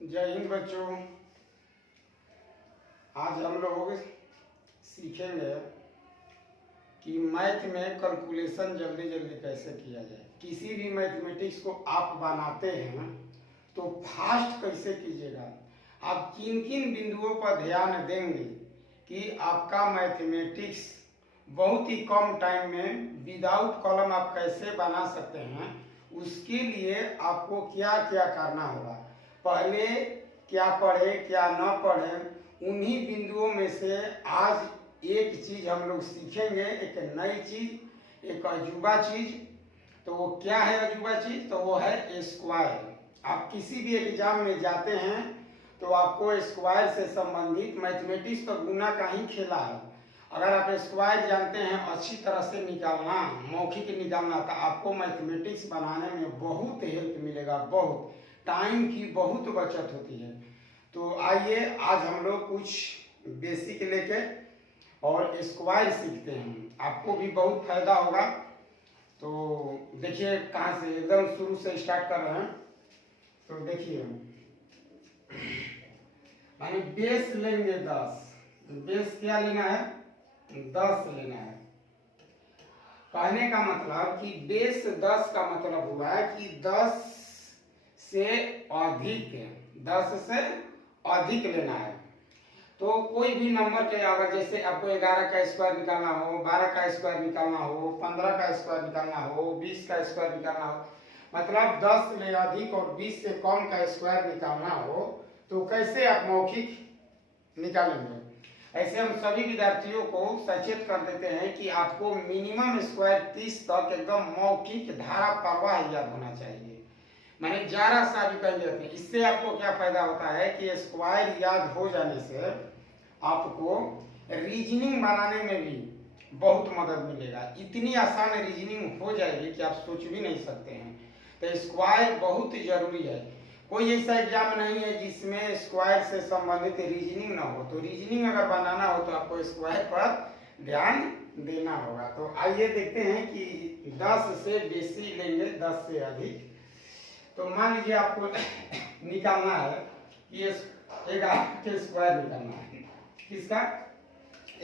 जय हिंद बच्चों। आज हम लोग सीखेंगे कि मैथ में कैलकुलेशन जल्दी जल्दी कैसे किया जाए। किसी भी मैथमेटिक्स को आप बनाते हैं तो फास्ट कैसे कीजिएगा, आप किन किन बिंदुओं पर ध्यान देंगे कि आपका मैथमेटिक्स बहुत ही कम टाइम में विदाउट कॉलम आप कैसे बना सकते हैं, उसके लिए आपको क्या क्या करना होगा। पहले क्या पढ़े क्या न पढ़े, उन्हीं बिंदुओं में से आज एक चीज हम लोग सीखेंगे, एक नई चीज, एक अजूबा चीज। तो वो क्या है अजूबा चीज? तो वो है स्क्वायर। आप किसी भी एग्जाम में जाते हैं तो आपको स्क्वायर से संबंधित मैथमेटिक्स तो गुना का ही खेला है। अगर आप स्क्वायर जानते हैं अच्छी तरह से निकालना, मौखिक निकालना, तो आपको मैथमेटिक्स बनाने में बहुत हेल्प मिलेगा, बहुत टाइम की बहुत बचत होती है। तो आइए आज हम लोग कुछ बेसिक लेके और स्क्वायर सीखते हैं, आपको भी बहुत फायदा होगा। तो देखिए कहाँ से एकदम शुरू से स्टार्ट कर रहे हैं। तो देखिए माने बेस लेंगे 10। बेस क्या लेना है? 10 लेना है। कहने का मतलब कि बेस 10 का मतलब हुआ है कि 10 से अधिक, 10 से अधिक लेना है। तो कोई भी नंबर के अगर जैसे आपको 11 का स्क्वायर निकालना हो, 12 का स्क्वायर निकालना हो, 15 का स्क्वायर निकालना हो, 20 का स्क्वायर निकालना हो, मतलब 10 से अधिक और 20 से कम का स्क्वायर निकालना हो तो कैसे आप मौखिक निकालेंगे। ऐसे हम सभी विद्यार्थियों को सचेत कर देते हैं कि आपको मिनिमम स्क्वायर 30 तक एकदम मौखिक धारा प्रवाह याद होना चाहिए, मैंने जरा सा भी कर देते हैं। इससे आपको क्या फायदा होता है कि स्क्वायर याद हो जाने से आपको रीजनिंग बनाने में भी बहुत मदद मिलेगा। इतनी आसान रीजनिंग हो जाएगी कि आप सोच भी नहीं सकते हैं। तो स्क्वायर बहुत जरूरी है। कोई ऐसा एग्जाम नहीं है जिसमें स्क्वायर से संबंधित रीजनिंग ना हो। तो रीजनिंग अगर बनाना हो तो आपको स्क्वायर पर ध्यान देना होगा। तो आइए देखते हैं कि 10 से बेसी लेंगे, 10 से अधिक। तो मान लीजिए आपको निकालना है कि 11 के स्क्वायर निकालना है। किसका?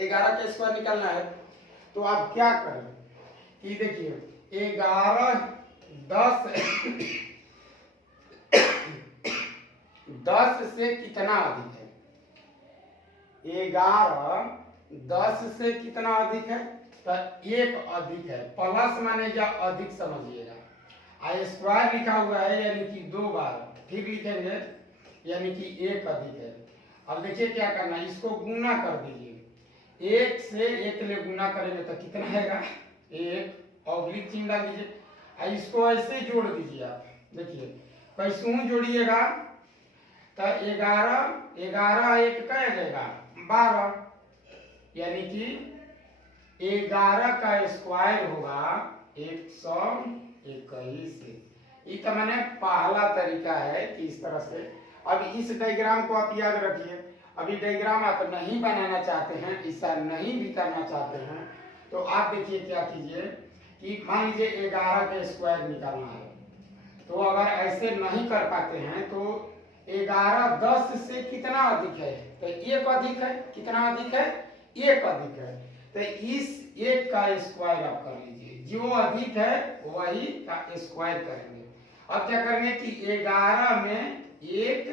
11 के स्क्वायर निकालना है। तो आप क्या करें कि देखिए 11 10 10 से कितना अधिक है? 11 10 से कितना अधिक है? तो 1 अधिक है। प्लस माने या अधिक समझिएगा। स्क्वायर लिखा हुआ है यानी कि 2 बार फिर लिखेंगे यानी कि 1 अधिक है। अब देखिए क्या करना है, इसको गुना कर दीजिए। 1 से 1 ले गुना करेंगे तो कितना आएगा? 1 ऑब्लिक चिन्ह डाल दीजिए। इसको ऐसे जोड़ दीजिए। आप देखिए कैसे जोड़िएगा तो 11 11 1 क्या आ जाएगा? 12, यानी कि 11 का स्क्वायर होगा 121। ये तो मैंने पहला तरीका है कि इस तरह से। अब इस डायग्राम को आप याद रखिए। अभी डायग्राम आप नहीं बनाना चाहते हैं, ऐसा नहीं भी करना चाहते हैं, तो आप देखिए क्या कीजिए कि मान लीजिए 11 के स्क्वायर निकालना है। तो अगर ऐसे नहीं कर पाते हैं तो 11 10 से कितना अधिक है? तो 1 अधिक है। कितना अधिक है? 1 अधिक है। तो इस 1 का स्क्वायर आप कर लीजिए। जो अधिक है वही का स्क्वायर करेंगे। अब क्या करेंगे कि 11 में 1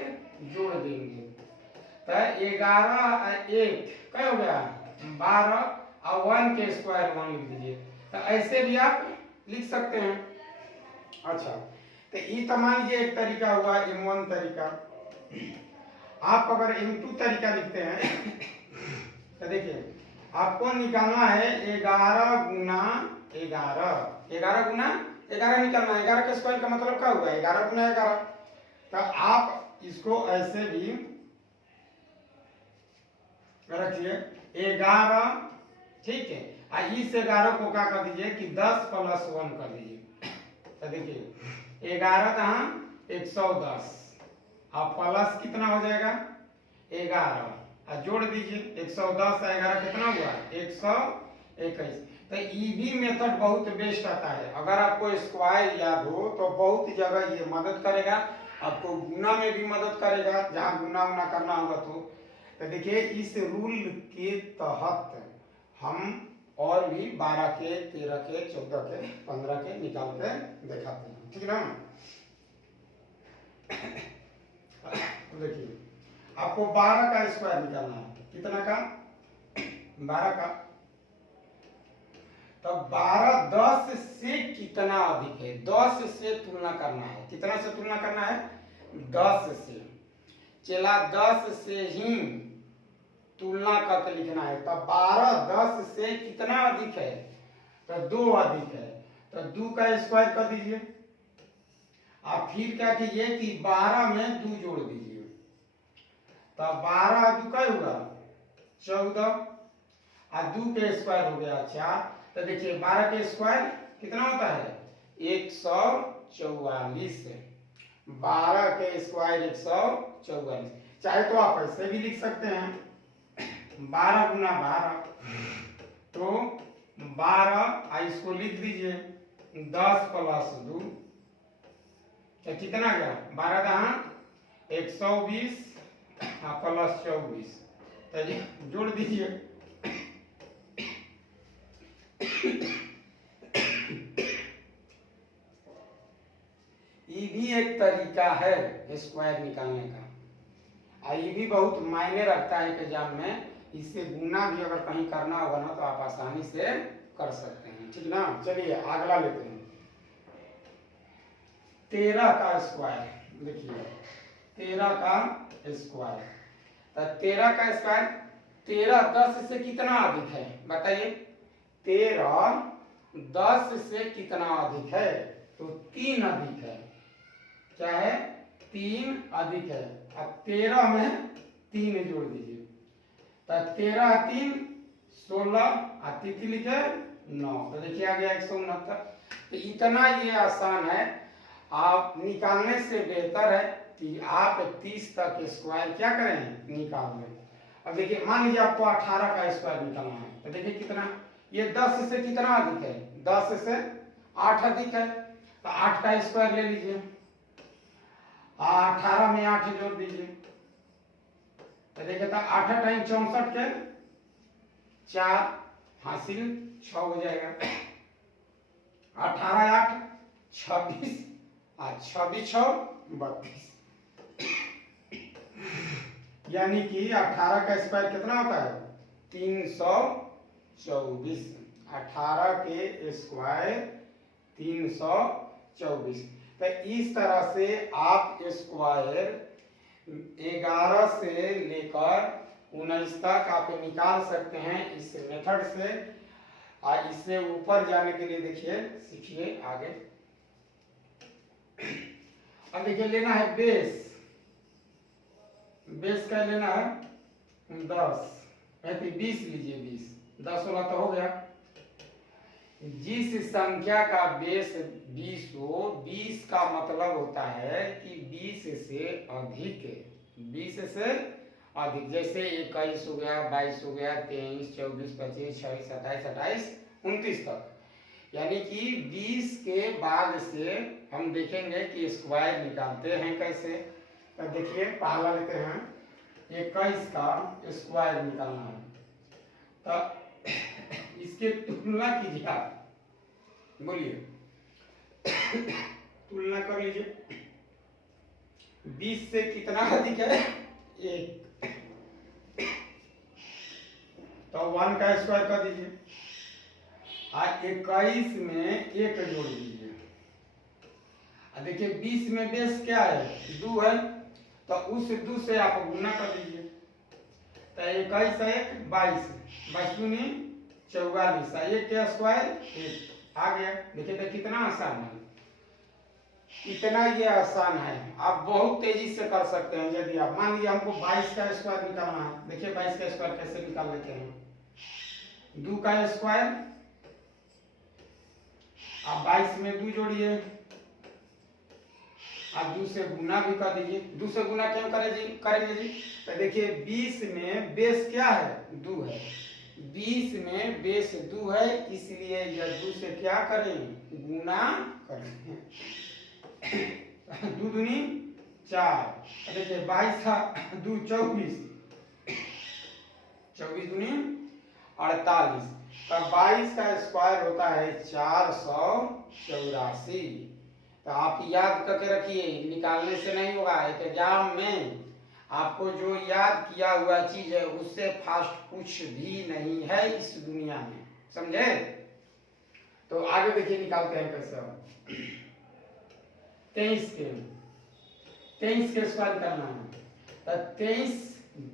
जोड़ देंगे। तो 11 1 क्या हो गया? 12 और 1 के स्क्वायर 1 लिख दीजिए। तो ऐसे भी आप लिख सकते हैं। अच्छा, तो ये तो मान लीजिए एक तरीका हुआ, M1 तरीका। आप अगर M2 तरीका लिखते हैं तो देखिए आपको निकालना है 11 गुना 11। 11 गुना 11 निकालना है। 11 के स्क्वायर का मतलब क्या हुआ? 11 गुना 11। तो आप इसको ऐसे भी रखिए 11, ठीक है। इस 11 को क्या कर दीजिए कि 10 + 1 कर दीजिए। तो देखिए 11 कहाँ? 110 और प्लस कितना हो जाएगा? 11 और जोड़ दीजिए 110 और 11 कितना हुआ? 121। तो ये भी मेथड बहुत बेस्ट आता है। अगर आपको स्क्वायर याद हो तो बहुत जगह ये मदद करेगा। आपको गुना में भी मदद करेगा जहाँ गुना उना करना होगा। तो देखिए इस रूल के तहत हम और भी 12 के, 13 के, 14 के, 15 के निकाल के दिखाते हैं, ठीक है ना। देखिए आपको 12 का स्क्वायर निकालना है, कितना का? 12 का। तो 12 10 से कितना अधिक है, 10 से तुलना करना है। कितना से तुलना करना है? 10 से। चला 10 से ही तुलना करके लिखना है। तो 12 10 से कितना अधिक है? तो 2 अधिक है। तो 2 का स्क्वायर कर दीजिए। आप फिर क्या कीजिए कि 12 में 2 जोड़ दीजिए। तो 12 2 का हुआ 14 और 2 के स्क्वायर हो गया 4। तो देखिए 12 के स्क्वायर कितना होता है? 144। 12 के स्क्वायर 144। चाहे तो आप ऐसे भी लिख सकते हैं 12 गुना 12। तो 12 इसको लिख दीजिए 10 प्लस 2 तो कितना गया? 12 कहाँ 120 प्लस 24 तो जोड़ दीजिए। ये भी एक तरीका है स्क्वायर निकालने का, और ये भी बहुत मायने रखता है एग्जाम में। इससे गुना भी अगर कहीं करना होगा ना तो आप आसानी से कर सकते हैं, ठीक ना। चलिए अगला लेते हैं 13 का स्क्वायर। देखिए 13 का स्क्वायर, तो 13 का स्क्वायर 13 10 से कितना अधिक है? बताइए 13 10 से कितना अधिक है? तो 3 अधिक है। क्या है? 3 अधिक है। अब 13 में 3 जोड़ दीजिए। तो 13 3 16 और 3 लिखे 9। तो देखिए आ गया 169। तो इतना ये आसान है। आप निकालने से बेहतर है कि आप 30 तक स्क्वायर क्या करें? निकाल लें। अब देखिए मान लीजिए आपको 18 का स्क्वायर निकालना है। तो देखिए कितना, ये 10 से कितना अधिक है? 10 से 8 अधिक है। तो 8 का स्क्वायर ले लीजिए। 18 में 8 जोड़ दीजिए। तो देखिए 8 टाइम 64 के 4 हासिल 6 हो जाएगा। 18 8 26 और 26 6 32। यानी कि 18 का स्क्वायर कितना होता है? 324। 18 के स्क्वायर 324। तो इस तरह से आप स्क्वायर 11 से लेकर 19 तक आप निकाल सकते हैं इस मेथड से। और इससे ऊपर जाने के लिए देखिए सीखिए आगे। अब देखिए लेना है बेस। बेस का लेना है 10, 20 लीजिए। 20 10 वाला तो हो गया। जिस संख्या का बेस 20 हो, 20 का मतलब होता है कि 20 से अधिक। 20 से अधिक जैसे 21 हो गया, 22 हो गया, 23 24 25 26 27 28 29 तक। यानी कि 20 के बाद से हम देखेंगे कि स्क्वायर निकालते हैं कैसे। तो देखिए पहला लेते हैं 21 का स्क्वायर निकालना है। तो इसके तुलना कीजिए आप, बोलिए तुलना कर लीजिए। 20 से कितना अधिक है? 1। तो 1 का स्क्वायर कर दीजिए। और 21 में 1 जोड़ दीजिए। देखिए 20 में बेस क्या है? 2 है। तो उस 2 से आप गुना कर दीजिए। तो 21 है 22 22 दूनी 44 1 के स्क्वायर 1 आ गया। देखिए तो कितना आसान है। इतना ये आसान है, आप बहुत तेजी से कर सकते हैं। यदि आप मान लीजिए हमको 22 का स्क्वायर निकालना है। देखिए 22 का स्क्वायर कैसे निकाल लेते हैं। 2 का स्क्वायर, आप 22 में 2 जोड़िए, आप 2 से गुना भी कर दीजिए। 2 से गुना क्यों करेंगे जी? तो देखिए 20 में बेस क्या है? 2 है। 20 में बेस 2 है, इसलिए यह 2 से क्या करें? गुना करें। 2 दूनी 4। देखिए 22 था 2 24, 24 दूनी 48। तब 22 का स्क्वायर होता है 484। तो आप याद करके रखिए, निकालने से नहीं होगा। एक एग्जाम में आपको जो याद किया हुआ चीज है उससे फास्ट कुछ भी नहीं है इस दुनिया में, समझे। तो आगे देखिए निकालते हैं कैसे हम। 23 के स्क्वायर करना है। तो 23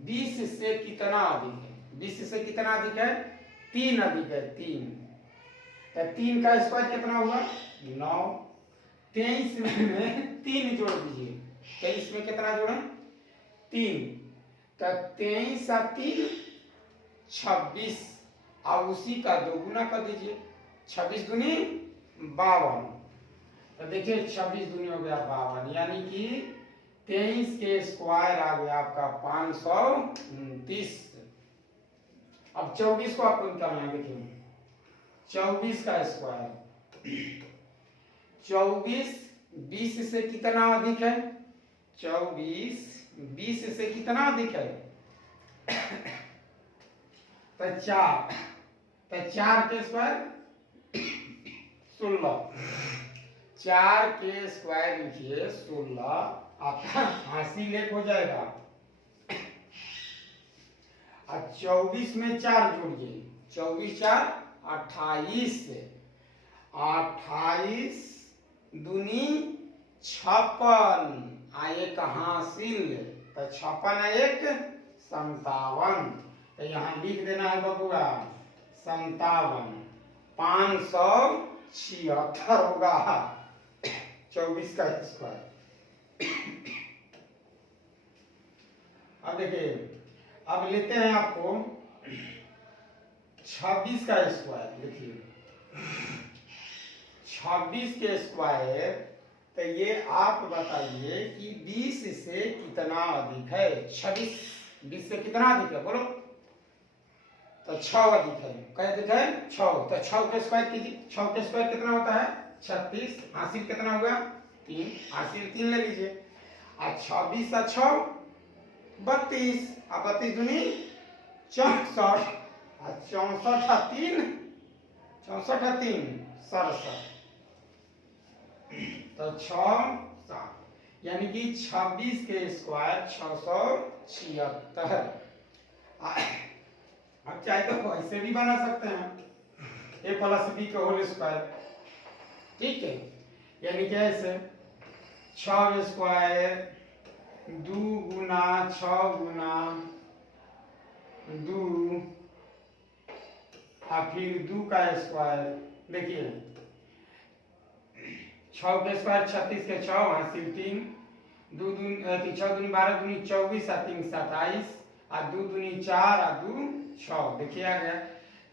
20 से कितना अधिक है? 20 से कितना अधिक है? 3 अधिक है, 3। तो 3 का स्क्वायर कितना हुआ? 9। 23 में 3 जोड़ दीजिए। 23 में कितना जोड़े? 3। तो 23 और 3 26। अब उसी का 2 गुना कर दीजिए। 26 दूनी 52। तो देखिए 26 दूनी हो गया 52, यानी कि 23 के स्क्वायर आ गया आपका 529। अब 24 को आपको निकालना है। देखिए 24 का स्क्वायर, 24 20 से कितना अधिक है? 24 20 से कितना अधिक है? तो 4। तो 4 के स्क्वायर 16। 4 के स्क्वायर लिखिए 16, आपका 80 लेख हो जाएगा। और 24 में 4 जोड़िए। 24 4 28। 28 दूनी 56। एक हासिल। तो 56 1 57। तो यहाँ लिख देना है बबुआ 57। 576 होगा 24 का स्क्वायर। अब देखिए, अब लेते हैं आपको 26 का स्क्वायर। लिखिए 26 के स्क्वायर, तो ये आप बताइए कि 20 से कितना अधिक है? 26 20 से कितना अधिक है बोलो? तो 6 अधिक है। क्या अधिक है? 6। तो 6 के स्क्वायर कीजिए। 6 के स्क्वायर कितना होता है? 36। हासिल कितना हुआ? 3। हासिल 3 ले लीजिए। और 26 और 6 32। और 32 दूनी 64। और 64 और 3 67। तो 6 7, यानी कि 26 के स्क्वायर 676। अब चाहे तो ऐसे भी बना सकते हैं, a प्लस बी का होल स्क्वायर। ठीक है, यानी कि ऐसे 6 स्क्वायर 2 गुना 6 गुना 2 और फिर 2 का स्क्वायर। देखिए 6 के स्क्वायर 36 के 6 हासिल 3। 2 दूनी 6 दूनी 12 दूनी 24 और 3 27 और 2 दूनी 4 और 2 6। देखिए आ गया।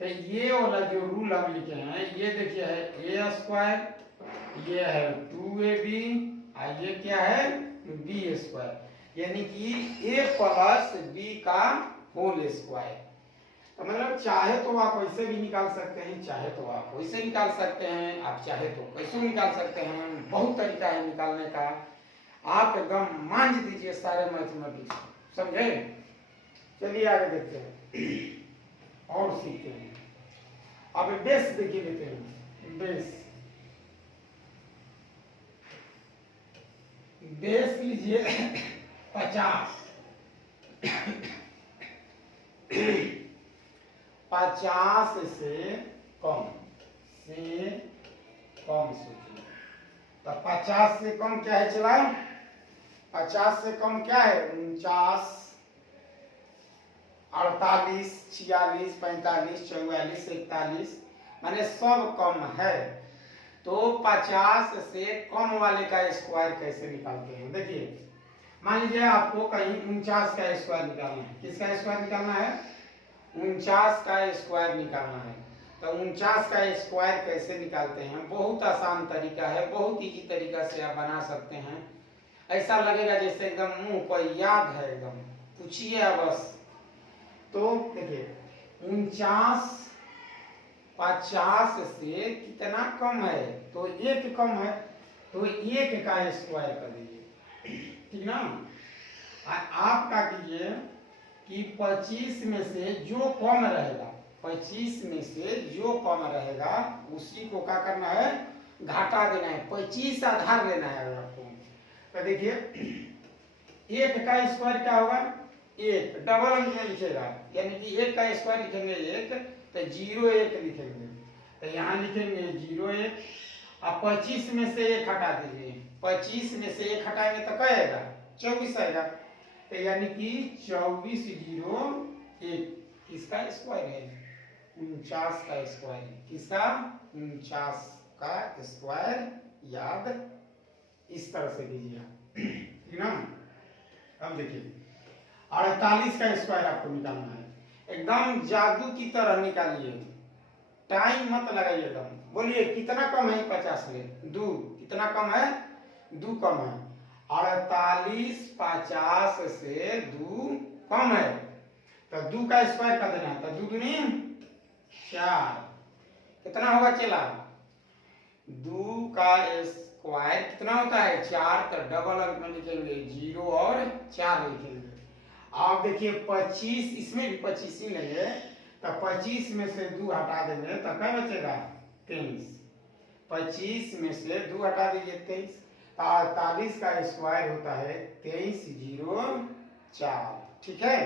तो ये वाला जो रूल हम लिखे हैं, ये देखिए है a स्क्वायर, ये है 2ab और ये क्या है? b स्क्वायर, यानी कि a प्लस b का होल स्क्वायर। तो मतलब चाहे तो आप ऐसे भी निकाल सकते हैं, चाहे तो आप वैसे निकाल सकते हैं, आप चाहे तो कैसे निकाल सकते हैं। बहुत तरीका है निकालने का। आप एकदम मान दीजिए सारे मैथमेटिक्स, समझे। चलिए आगे देखते हैं और सीखते हैं। अब बेस देखिए लेते हैं। बेस लीजिए 50। 50 से कम सोचिए। तो 50 से कम क्या है? चला 50 से कम क्या है? 49 48 46 45 44 41, माने सब कम है। तो 50 से कम वाले का स्क्वायर कैसे निकालते हैं? देखिए मान लीजिए आपको कहीं 49 का स्क्वायर निकालना है। किसका स्क्वायर निकालना है? 49 का स्क्वायर निकालना है। तो 49 का स्क्वायर कैसे निकालते हैं? बहुत आसान तरीका है, बहुत इजी तरीका से आप बना सकते हैं। ऐसा लगेगा जैसे एकदम मुंह पर याद है, एकदम पूछिए बस। तो देखिए 49 50 से कितना कम है? तो 1 कम है, तो 1 का स्क्वायर कर दीजिए। ठीक ना। आप क्या कीजिए कि 25 में से जो कम रहेगा, 25 में से जो कम रहेगा उसी को क्या करना है, घाटा देना है। 25 आधार लेना है आपको। तो देखिए 1 का स्क्वायर क्या होगा, 1 डबल अंक में लिखेगा, यानी कि 1 का स्क्वायर लिखेंगे 1, तो 0 1 लिखेंगे, तो यहाँ लिखेंगे 0 1। अब 25 में से 1 हटा दीजिए, 25 में से 1 हटाएंगे तो क्या आएगा, 24 आएगा। तो यानी कि 24 0 1 किसका स्क्वायर है, 49 का स्क्वायर। किसका, 49 का स्क्वायर। याद इस तरह से कीजिए, ठीक ना। अब देखिए 48 का स्क्वायर आपको निकालना है, एकदम जादू की तरह निकालिए, टाइम मत लगाइए एकदम। बोलिए कितना कम है 50 में, 2। कितना कम है, 2 कम है। 48 50 से 2 कम है, तो 2 का स्क्वायर कर देना है, तो 2 दूनी 4। कितना होगा चला, 2 का स्क्वायर कितना होता है 4, तो डबल अंक में लिखेंगे 0 और 4 लिखेंगे। आप देखिए 25, इसमें भी 25 ही लेंगे, तो 25 में से 2 हटा देंगे तो क्या बचेगा, 23। 25 में से 2 हटा दीजिए 23, 48 का स्क्वायर होता है 23 0 4। ठीक है।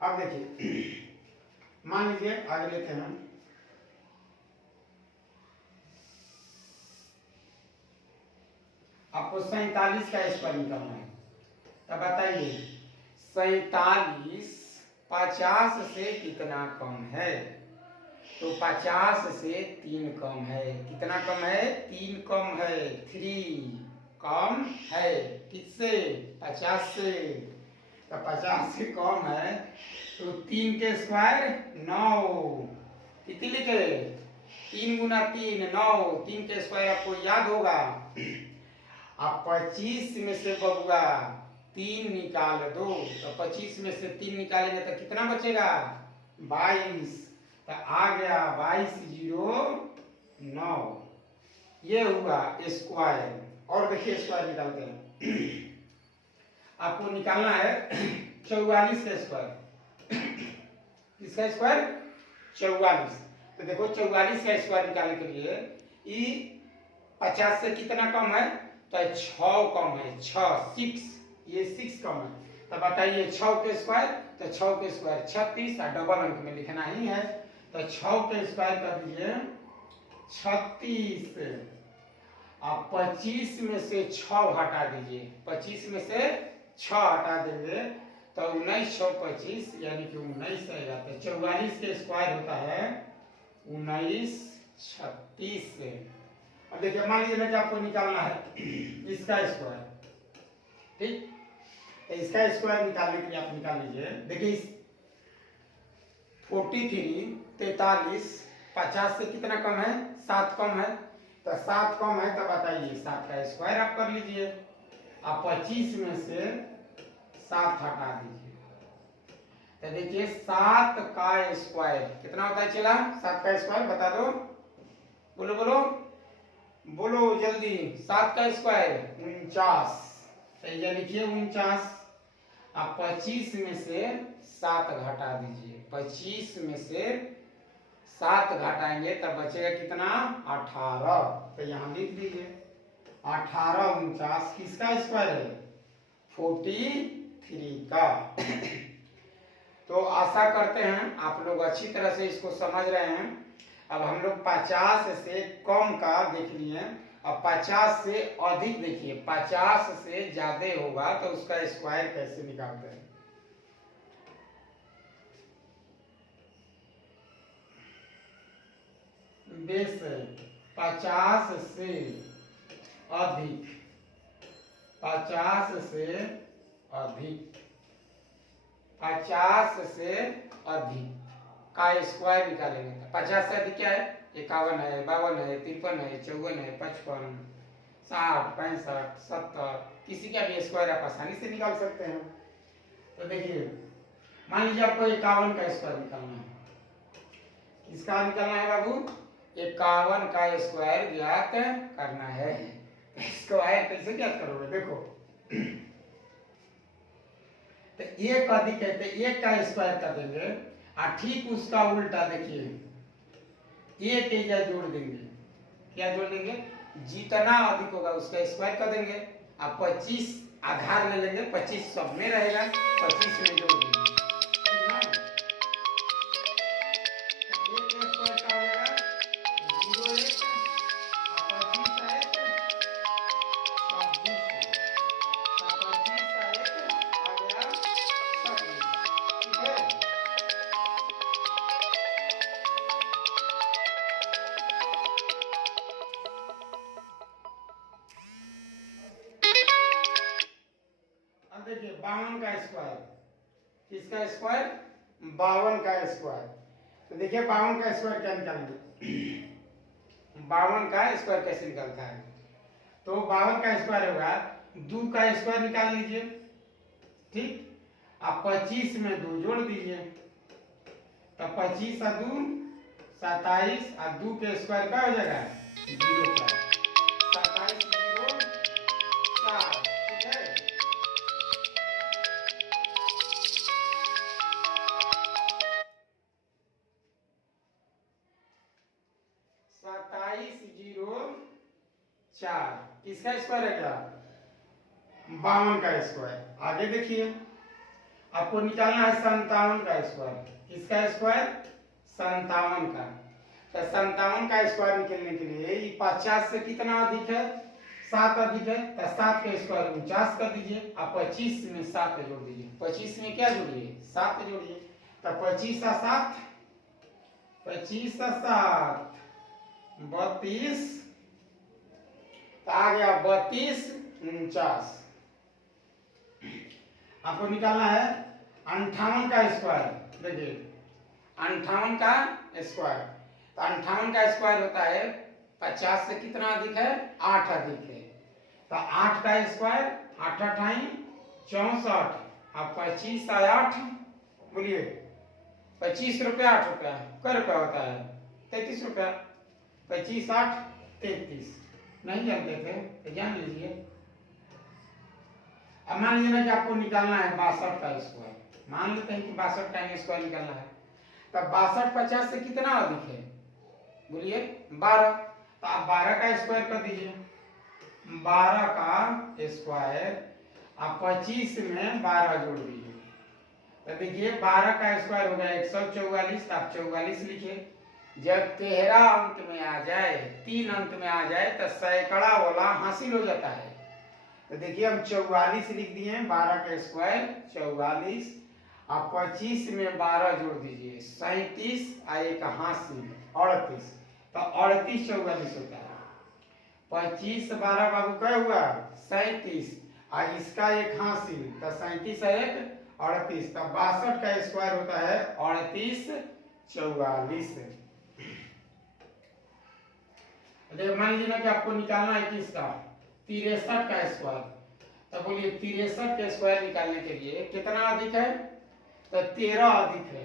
अब देखिए मान लीजिए आगे लेते हैं, आपको 47 का स्क्वायर निकालना है। तो बताइए 47 50 से कितना कम है, तो 50 से 3 कम है। कितना कम है, 3 कम है, 3 कम है किससे, 50 से। तो 50 से कम है, तो 3 के स्क्वायर 9। कितनी लिखे, 3 गुना 3 9, 3 के स्क्वायर आपको याद होगा। अब 25 में से बबुआ 3 निकाल दो, तो 25 में से 3 निकालेंगे तो कितना बचेगा, 22। तो आ गया 22 0 9, ये हुआ स्क्वायर। और देखिए स्क्वायर निकालते हैं, आपको निकालना है 44 का स्क्वायर। किसका स्क्वायर, 44। तो देखो 44 का स्क्वायर निकालने के लिए ई 50 से कितना कम है, तो 6 कम है, 6 ये 6 कम है। तो बताइए 6 के स्क्वायर, तो 6 के स्क्वायर 36, डबल अंक में लिखना ही है, तो 6 के स्क्वायर कर दीजिए 36। आप 25 में से 6 हटा दीजिए, 25 में से 6 हटा देंगे तो 19 6 25 यानी कि 19 आएगा। तो 44 के स्क्वायर होता है 19 36 से। अब देखिए मान लीजिए कि आपको निकालना है इसका स्क्वायर, ठीक। तो इसका स्क्वायर निकालने के लिए आप निकाल लीजिए, देखिए 43 43 50 से कितना कम है, 7 कम है। तो 7 कम है, तो बताइए 7 का स्क्वायर आप कर लीजिए। आप 25 में से 7 हटा दीजिए, तो देखिए 7 का स्क्वायर कितना होता है चला, 7 का स्क्वायर बता दो, बोलो बोलो बोलो जल्दी। 7 का स्क्वायर 49, सही है, लिखिए 49। आप 25 में से 7 घटा दीजिए, 25 में से 7 घटाएंगे तब बचेगा कितना, 18। तो यहाँ लिख दीजिए 18 49 किसका स्क्वायर है, 43 का। तो आशा करते हैं आप लोग अच्छी तरह से इसको समझ रहे हैं। अब हम लोग 50 से कम का देख लिए, अब 50 से अधिक देखिए, 50 से ज्यादा होगा तो उसका स्क्वायर कैसे निकालते हैं। बेस 50 से अधिक, 50 से अधिक, 50 से अधिक का स्क्वायर निकालेंगे। 50 से अधिक क्या है, 51 है, 52 है, 53 है, 54 है, 55 60 65 70, किसी का भी स्क्वायर आप आसानी से निकाल सकते हैं। तो देखिए मान लीजिए आपको 51 का स्क्वायर निकालना है, किसका निकालना है बाबू, 51 का स्क्वायर ज्ञात करना है। स्क्वायर कैसे ज्ञात करोगे, देखो तो एक अधिक है तो एक का स्क्वायर कर देंगे और ठीक उसका उल्टा देखिए एक एजा जोड़ देंगे। क्या जोड़ देंगे? जितना अधिक होगा उसका स्क्वायर कर देंगे और 25 आधार ले लेंगे, 25 सब में रहेगा, 25 में जोड़ देंगे। देखिए 52 का स्क्वायर, किसका स्क्वायर? 52 का स्क्वायर। तो देखिए 52 का स्क्वायर क्या निकालेंगे? 52 का स्क्वायर कैसे निकलता है? तो 52 का स्क्वायर होगा 2 का स्क्वायर निकाल लीजिए, ठीक। आप 25 में 2 जोड़ दीजिए, तो 25 और 2 27 और 2 के स्क्वायर क्या हो जाएगा? 0 का 27 0 4, ठीक है। 27 0 4 किसका स्क्वायर है? क्या 52 का स्क्वायर। आगे देखिए आपको निकालना है 57 का स्क्वायर। किसका स्क्वायर? 57 का। तो 57 का स्क्वायर निकलने के लिए ये 50 से कितना अधिक है? 7 अधिक है, तो 7 का स्क्वायर 49 कर दीजिए। आप 25 में 7 जोड़ दीजिए। 25 में क्या जोड़िए? 7 जोड़िए। तो 25 और 7 32 तो आ गया 32 49। आपको निकालना है 58 का स्क्वायर। देखिए 58 का स्क्वायर, तो 58 का स्क्वायर होता है 50 से कितना अधिक है? 8 अधिक है। तो 8 का स्क्वायर 8 8 64 अब 25 और 8 बोलिए 25 रुपया 8 रुपया क्या रुपया होता है? 33 रुपया। 25 8 33। नहीं जानते थे तो जान लीजिए। अब मान लीजिए ना कि आपको निकालना है 62 का स्क्वायर। मान लेते हैं कि 62 का स्क्वायर निकालना है, तब 62 50 से कितना अधिक है? बोलिए 12। तो आप 12 का स्क्वायर कर दीजिए। 12 का स्क्वायर आप 25 में 12 जोड़ दीजिए। तो देखिए 12 का स्क्वायर हो गया 144। आप 44 लिखिए। जब 13 अंक में आ जाए, 3 अंक में आ जाए तो सैकड़ा वाला हासिल हो जाता है। तो देखिए हम 44 लिख दिए। 12 का स्क्वायर 44, आप 25 में 12 जोड़ दीजिए 37 और एक हासिल 38। तो 38 44 होता है। 25 12 बाबू क्या हुआ? 37 और इसका एक हासिल, तो 37 और एक 38। तो 62 का स्क्वायर होता है 38 44। मान लीजिए ना कि आपको निकालना है किसका? 63 का स्क्वायर। तो बोलिए 63 के स्क्वायर निकालने के लिए कितना अधिक है? तो 13 अधिक है।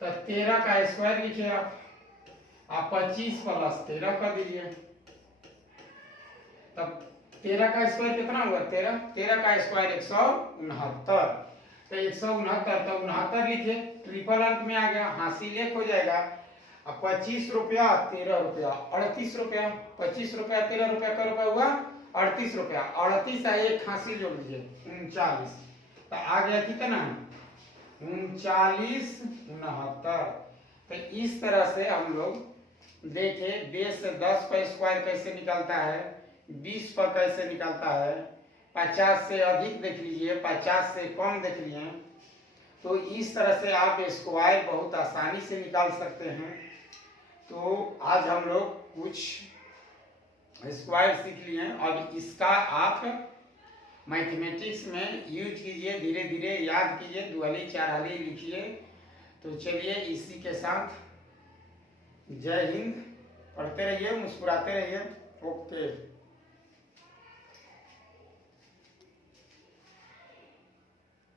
तो 13 का स्क्वायर लिखिए आप 25 प्लस 13 कर दीजिए। तब 13 का स्क्वायर कितना हुआ? 13 का स्क्वायर 169। तो 169 तो 69 लिखिए। ट्रिपल अंक में आ गया, हासिल 1 हो जाएगा। अब 25 रुपया 13 रुपया 38 रुपया। 25 रुपया 13 रुपया का रुपया हुआ 38 रुपया। 38 है एक हासिल जोड़ दीजिए 39। तो आ गया कितना? 39 69। तो इस तरह से हम लोग देखे बेस 10 पर स्क्वायर कैसे निकलता है, 20 पर कैसे निकलता है, 50 से अधिक देख लीजिए, 50 से कम देख लिए। तो इस तरह से आप स्क्वायर बहुत आसानी से निकाल सकते हैं। तो आज हम लोग कुछ स्क्वायर सीख लिए और इसका आप मैथमेटिक्स में यूज कीजिए, धीरे धीरे याद कीजिए, दुहली चारहली लिखिए। तो चलिए इसी के साथ जय हिंद। पढ़ते रहिए, मुस्कुराते रहिए। ओके।